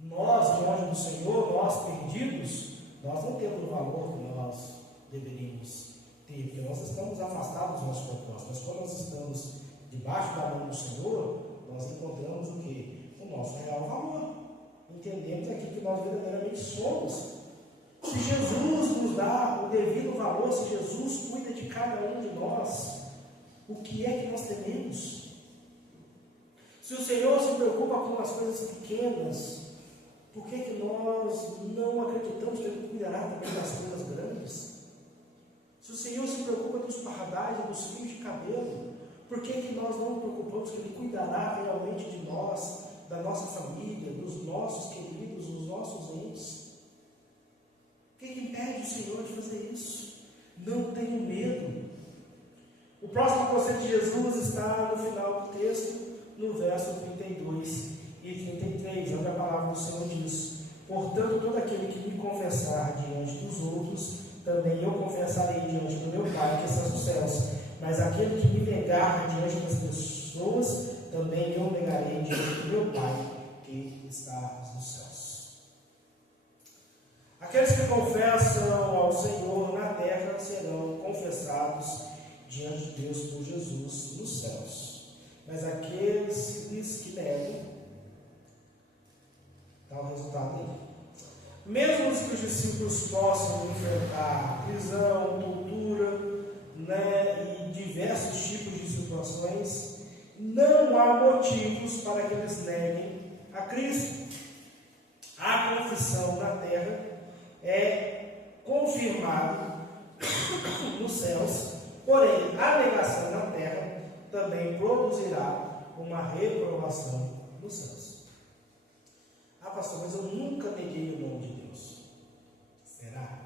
Nós, longe do Senhor, nós perdidos, nós não temos o valor que nós deveríamos ter, porque nós estamos afastados dos nossos propósitos. Mas quando nós estamos debaixo da mão do Senhor, nós encontramos o quê? O nosso real valor. Entendemos aqui que nós verdadeiramente somos. Se Jesus nos dá o devido valor, se Jesus cuida de cada um de nós, o que é que nós tememos? Se o Senhor se preocupa com as coisas pequenas, Por que nós não acreditamos que Ele cuidará também das coisas grandes? Se o Senhor se preocupa dos pardais e dos fios de cabelo, por que nós não nos preocupamos que Ele cuidará realmente de nós, da nossa família, dos nossos queridos, dos nossos entes? O que impede o Senhor de fazer isso? Não tenha medo. O próximo conselho de Jesus está no final do texto, no verso 32 e 33, onde a palavra do Senhor diz: portanto, todo aquele que me confessar diante dos outros, também eu confessarei diante do meu Pai que está nos céus. Mas aquele que me negar diante das pessoas, também eu negarei diante do meu Pai que está nos céus. Aqueles que confessam ao Senhor na terra serão confessados diante de Deus por Jesus nos céus. Mas aqueles que negam, dá o resultado dele. Mesmo que os discípulos possam enfrentar prisão, tortura, e diversos tipos de situações, não há motivos para que eles neguem a Cristo. A confissão na terra é confirmada nos céus, porém a negação na terra também produzirá uma reprovação nos céus. Ah, pastor, mas eu nunca neguei o nome de Deus. Será?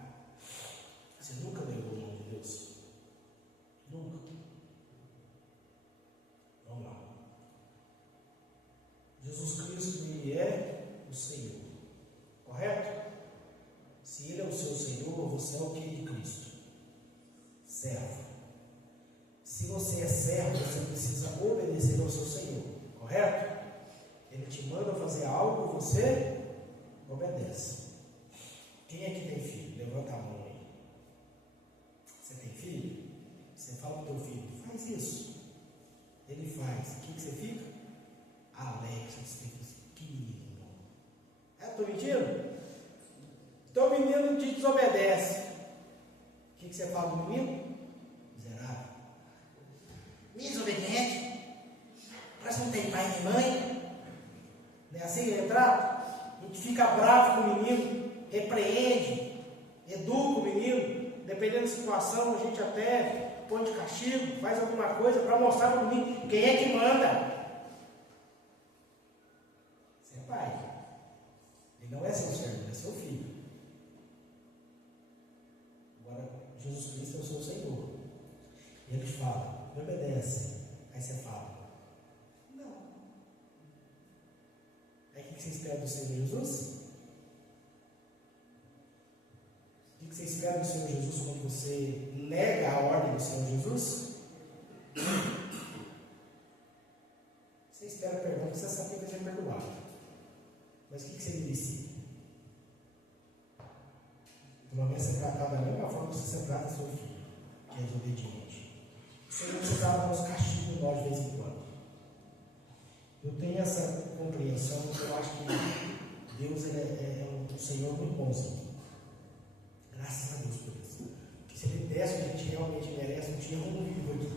Você nunca negou o nome de Deus? Nunca. Vamos lá. Jesus Cristo, Ele é o Senhor. Correto? Se Ele é o seu Senhor, você é o que de Cristo? Servo. Se você é servo, você precisa obedecer ao seu Senhor. Correto? Ele te manda fazer algo, você obedece. Quem é que tem filho? Levanta a mão aí. Você tem filho? Você fala para o teu filho, faz isso. Ele faz. O que você fica? Alegre, você fica assim, que menino. Estou mentindo? Então o menino te desobedece. O que você fala do menino? Miserável. Desobediente. Parece que não tem pai nem mãe. Não é assim que ele trata? A gente fica bravo com o menino, repreende, educa o menino, dependendo da situação, a gente até põe de castigo, faz alguma coisa para mostrar para o menino quem é que manda. Você é pai. Ele não é seu servo, ele é seu filho. Agora, Jesus Cristo é o seu Senhor. E ele fala, me obedece. Aí você fala, o que você espera do Senhor Jesus? O que você espera do Senhor Jesus quando você nega a ordem do Senhor Jesus? Você espera perdão porque você sabe que vai ser perdoado. Mas o que você merecia? Uma vez você tratado da mesma forma que você trata seu filho, que é desobediente. O Senhor precisava dar uns castigos em nós de vez em quando. Eu tenho essa compreensão, porque eu acho que Deus é um Senhor muito bonzinho. Graças a Deus por isso. Porque se Ele desse o que a gente realmente merece, não tinha um vivo aqui.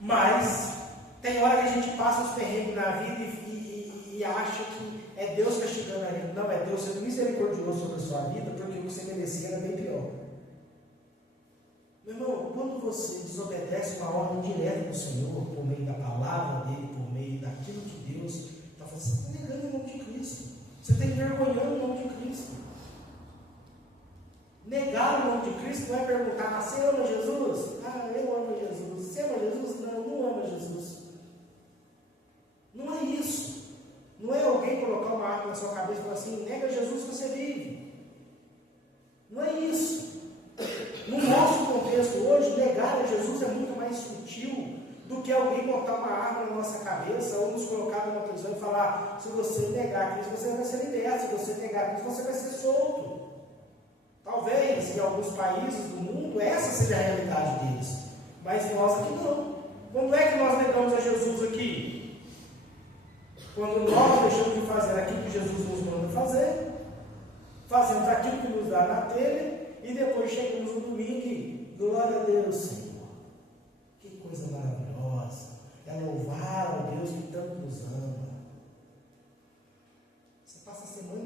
Mas tem hora que a gente passa os perrengues na vida e acha que é Deus castigando a gente. Não, é Deus sendo misericordioso sobre a sua vida, porque o que você merecia era bem pior. Meu irmão, quando você desobedece uma ordem direta do Senhor, por meio da palavra dele, por meio daquilo que Deus está fazendo, você está negando o nome de Cristo. Você está envergonhando o nome de Cristo. Negar o nome de Cristo não é perguntar, mas você ama Jesus? Ah, eu amo Jesus. Você ama Jesus? Não, não ama Jesus. Não é isso. Não é alguém colocar uma arma na sua cabeça e falar assim, nega Jesus que você vive. Não é isso. No nosso contexto hoje, negar a Jesus é muito mais sutil do que alguém botar uma arma na nossa cabeça ou nos colocar numa prisão e falar, se você negar Cristo, você vai ser liberto, se você negar Cristo, você vai ser solto. Talvez em alguns países do mundo essa seja a realidade deles, mas nós aqui não. Quando é que nós negamos a Jesus aqui? Quando nós deixamos de fazer aquilo que Jesus nos manda fazer, fazemos aquilo que nos dá na telha, e depois chegamos no domingo e glória a Deus, Senhor. Que coisa maravilhosa. É louvar a Deus que tanto nos ama. Você passa a semana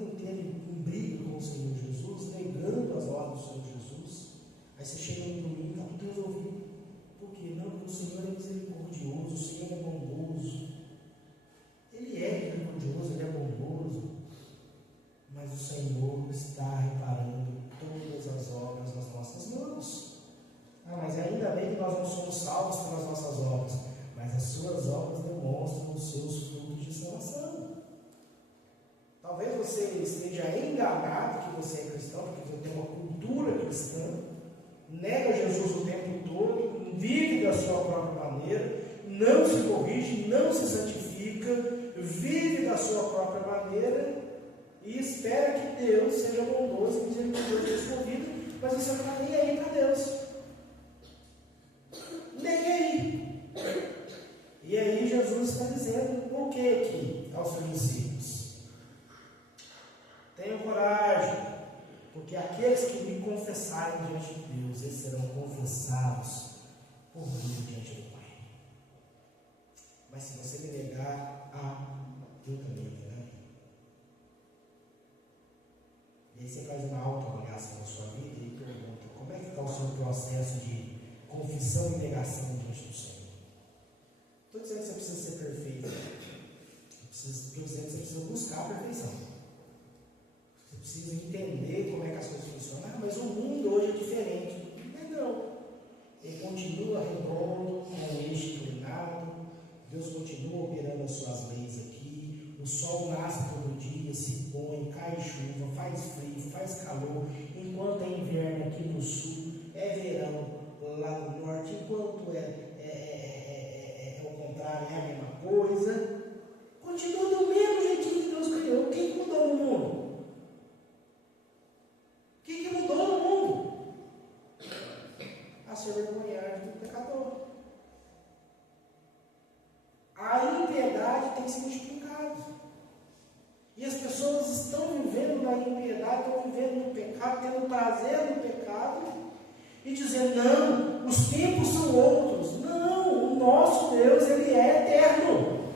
Senhor está reparando todas as obras nas nossas mãos. Mas ainda bem que nós não somos salvos pelas nossas obras, mas as suas obras demonstram os seus frutos de salvação. Talvez você esteja enganado que você é cristão, porque você tem uma cultura cristã, nega Jesus o tempo todo, vive da sua própria maneira, não se corrige, não se santifica, vive da sua própria maneira e espera que Deus seja bondoso e misericordioso nesse ouvido, mas você não está nem aí para Deus. Nem aí. E aí Jesus está dizendo o que aqui aos seus discípulos? Tenham coragem, porque aqueles que me confessarem diante de Deus, eles serão confessados por mim diante do Pai. Mas se você me negar, eu também negarei. E aí você faz uma autoavaliação da sua vida e pergunta: como é que está o seu processo de confissão e negação diante do Senhor? Estou dizendo que você precisa ser perfeito. Estou dizendo que você precisa buscar a perfeição. Você precisa entender como é que as coisas funcionam. Mas o mundo hoje é diferente. Não. Ele continua redondo, com o eixo inclinado. Deus continua operando as suas leis aqui. O sol nasce todo dia, se põe, cai chuva, faz frio, faz calor. Enquanto é inverno aqui no sul, é verão lá no norte. Enquanto é o contrário, é a mesma coisa. Continua do mesmo jeitinho que Deus criou. O que mudou no mundo? O que mudou no mundo? A ser vergonhado do pecador. A impiedade tem se multiplicado. E as pessoas estão vivendo na impiedade, estão vivendo no pecado, tendo prazer no pecado, e dizendo: não, os tempos são outros. Não, o nosso Deus, Ele é eterno.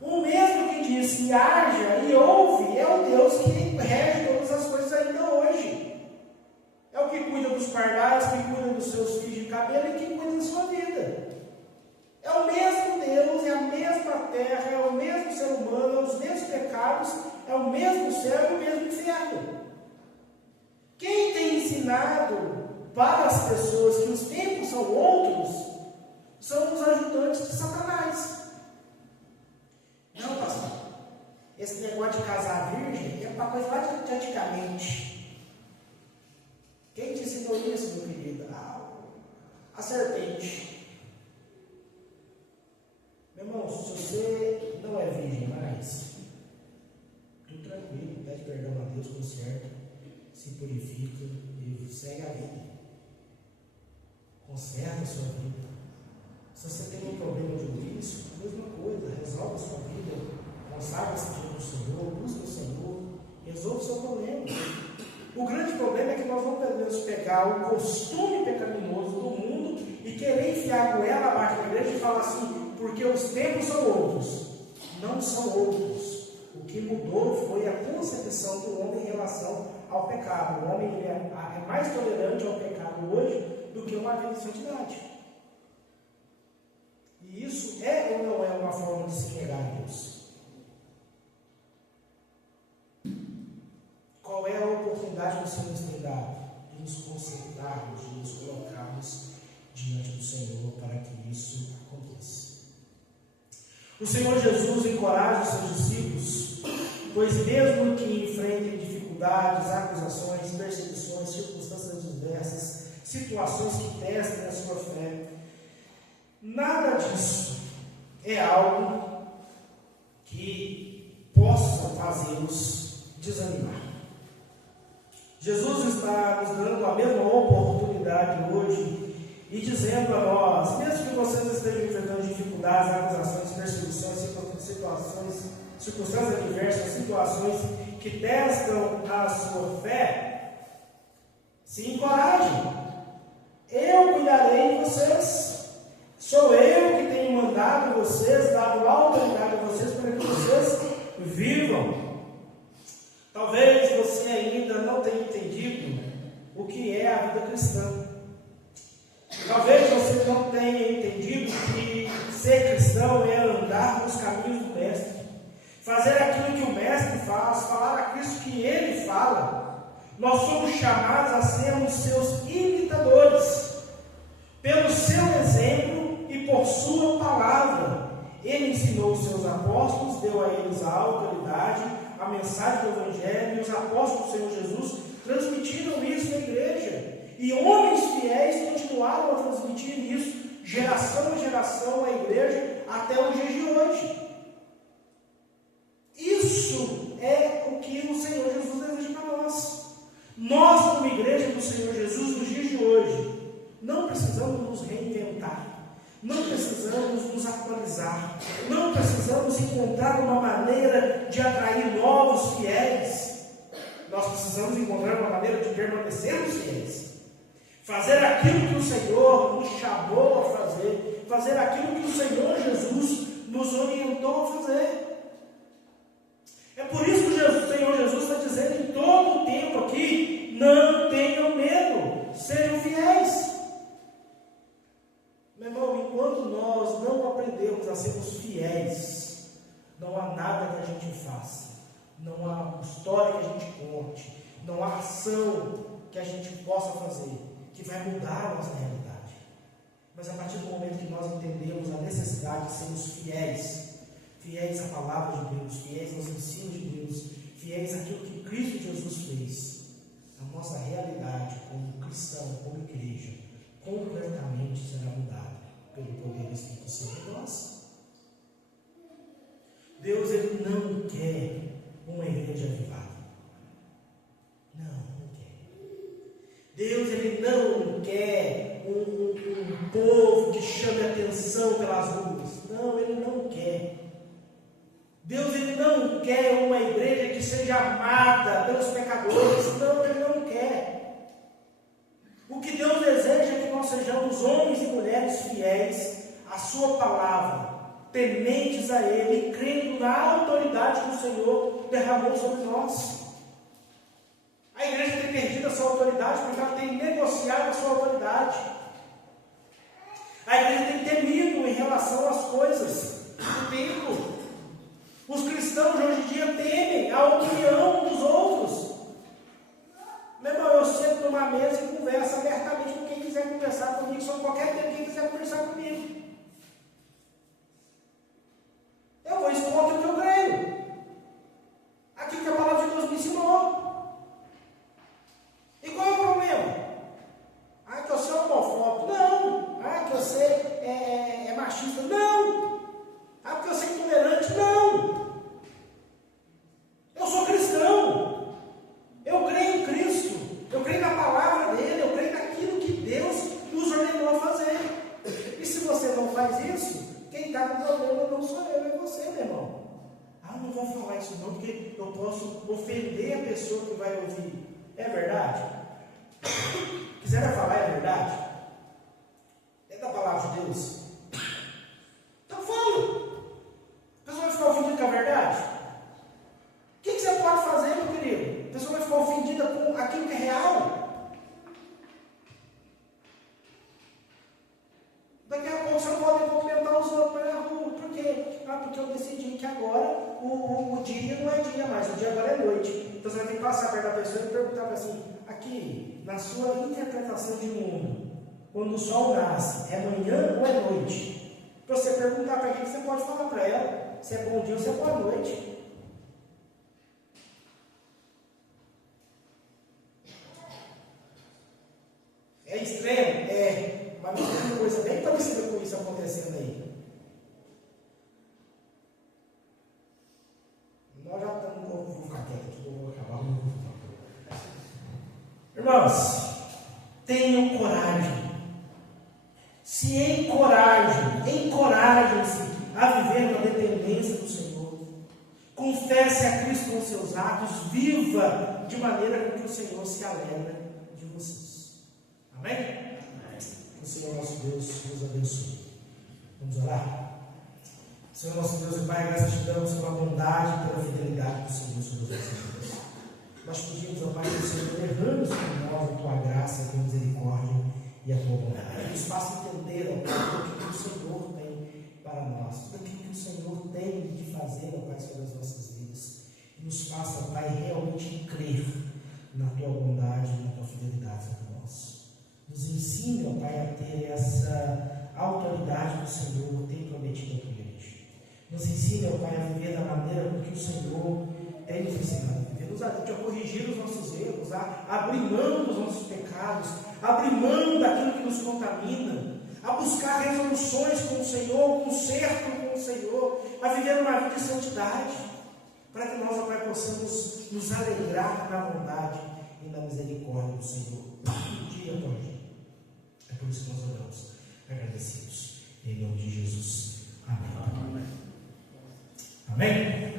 O mesmo que disse haja e ouve, é o Deus que rege todas as coisas ainda hoje. É o que cuida dos pardais, que cuida dos seus fios de cabelo e que cuida da sua vida. É o mesmo Deus, é a mesma terra, é o mesmo ser humano, é os mesmos pecados, é o mesmo céu e o mesmo inferno. Quem tem ensinado para as pessoas que os tempos são outros são os ajudantes de Satanás. Não, pastor, esse negócio de casar virgem é uma coisa lá de antigamente. Quem te ensinou isso, meu querido? A serpente. Meu irmão, se você não é virgem mais, tudo tranquilo, pede perdão a Deus, conserta, se purifica e segue a vida. Conserta a sua vida. Se você tem um problema de vício, a mesma coisa, resolve a sua vida, consagra-se diante do Senhor, busca o Senhor, resolve o seu problema. O grande problema é que nós não podemos pegar o costume pecaminoso do mundo e querer enfiar a goela abaixo da igreja e falar assim: porque os tempos são outros. Não são outros. O que mudou foi a concepção do homem em relação ao pecado. O homem é mais tolerante ao pecado hoje do que uma vida de santidade. E isso é ou não é uma forma de se negar a Deus? Qual é a oportunidade que o Senhor nos tem dado? De nos consertarmos, de nos colocarmos diante do Senhor para que isso aconteça. O Senhor Jesus encoraja os seus discípulos, pois mesmo que enfrentem dificuldades, acusações, perseguições, circunstâncias diversas, situações que testem a sua fé, nada disso é algo que possa fazê-los desanimar. Jesus está nos dando a mesma oportunidade hoje e dizendo a nós: mesmo que vocês estejam enfrentando dificuldades, acusações, perseguições, circunstâncias adversas, situações que testam a sua fé, se encorajem. Eu cuidarei de vocês. Sou eu que tenho mandado vocês, dado autoridade a vocês para que vocês vivam. Talvez você ainda não tenha entendido o que é a vida cristã. Talvez você não tenha entendido que ser cristão é andar nos caminhos do Mestre, fazer aquilo que o Mestre faz, falar a Cristo que Ele fala. Nós somos chamados a sermos seus imitadores, pelo seu exemplo e por sua palavra. Ele ensinou os seus apóstolos, deu a eles a autoridade, a mensagem do Evangelho, e os apóstolos do Senhor Jesus transmitiram isso na igreja. E homens fiéis continuaram a transmitir isso, geração a geração, à igreja, até os dias de hoje. Isso é o que o Senhor Jesus deseja para nós. Nós, como igreja do Senhor Jesus, nos dias de hoje, não precisamos nos reinventar, não precisamos nos atualizar, não precisamos encontrar uma maneira de atrair novos fiéis. Nós precisamos encontrar uma maneira de permanecermos fiéis, fazer aquilo que o Senhor nos chamou a fazer, fazer aquilo que o Senhor Jesus nos orientou a fazer. É por isso que o Senhor Jesus está dizendo em todo o tempo aqui: não tenham medo, sejam fiéis. Meu irmão, enquanto nós não aprendermos a sermos fiéis, não há nada que a gente faça, não há história que a gente conte, não há ação que a gente possa fazer que vai mudar a nossa realidade. Mas a partir do momento que nós entendemos a necessidade de sermos fiéis, fiéis à palavra de Deus, fiéis aos ensinos de Deus, fiéis àquilo que Cristo Jesus fez, a nossa realidade como cristão, como igreja, completamente será mudada pelo poder do Espírito Santo em nós. Deus, Ele não quer uma igreja avivada. Não quer. Deus, Ele não quer um povo que chame atenção pelas ruas. Não, Ele não quer. Deus, Ele não quer uma igreja que seja amada pelos pecadores. Não, Ele não quer. O que Deus deseja é que nós sejamos homens e mulheres fiéis à sua palavra, tementes a Ele, crendo na autoridade que o Senhor derramou sobre nós. A igreja tem perdido a sua autoridade porque ela tem negociado a sua autoridade. A igreja tem temido em relação às coisas do tempo. Os cristãos de hoje em dia temem a opinião dos outros. Meu irmão, eu sento numa mesa e converso abertamente com quem quiser conversar comigo, sobre qualquer tema, quem quiser conversar comigo. Eu vou expor aquilo que eu creio, aquilo que a palavra de Deus me ensinou. E qual é o problema? Ah, que você é homofóbico? Não. Ah, que você é machista? Não. Ah, porque você é intolerante? Não. Eu sou cristão. Eu creio em Cristo. Eu creio na palavra dele. Eu creio naquilo que Deus nos ordenou a fazer. E se você não faz isso, quem está com problema não sou eu, é você, meu irmão. Ah, não vou falar isso não, porque eu posso ofender a pessoa que vai ouvir. É verdade? Quiser falar é verdade? É da palavra de Deus? Então fala. A pessoa vai ficar ofendida com a verdade? O que você pode fazer, meu querido? A pessoa vai ficar ofendida com aquilo que é real? Daqui a pouco você não pode cumprimentar os outros na rua. Por quê? Ah, porque eu decidi que agora o dia não é dia mais, o dia agora é noite. Então você vai ter que passar perto da pessoa e perguntar para assim: aqui, na sua interpretação de mundo, quando o sol nasce, é manhã ou é noite? Para você perguntar para quem, você pode falar para ela se é bom dia ou se é boa noite. É extremo? É. Mas tem uma coisa bem parecida com isso acontecendo aí. Nós já estamos. Vou ficar quieto aqui, vou acabar. Irmãos, tenham coragem. Se encorajem-se a viver na dependência do Senhor. Confesse a Cristo com seus atos. Viva de maneira com que o Senhor se alegra de vocês. Amém? O Senhor nosso Deus nos abençoe. Vamos orar? Senhor nosso Deus e Pai, graças te damos pela bondade e pela fidelidade do Senhor sobre as nossas vidas. Nós pedimos, ó Pai, que o Senhor derrame sobre nós a tua graça, a tua misericórdia e a tua bondade. Nos faça entender, ó Pai, o que o Senhor tem para nós, o que o Senhor tem de fazer, ó Pai, sobre as nossas vidas. E nos faça, Pai, realmente crer na tua bondade e na tua fidelidade sobre nós. Nos ensine, ó Pai, a ter essa autoridade do Senhor, tem prometido a tua igreja. Nos ensine, ó Pai, a viver da maneira com que o Senhor tem nos ensinado a viver, a corrigir os nossos erros, a abrir mão dos nossos pecados, a abrir mão daquilo que nos contamina, a buscar resoluções com o Senhor, conserto com o Senhor, a viver uma vida de santidade, para que nós, ó Pai, possamos nos alegrar na bondade e na misericórdia do Senhor, dia após dia. É por isso que nós oramos, agradecidos, em nome de Jesus. Amém. Amém.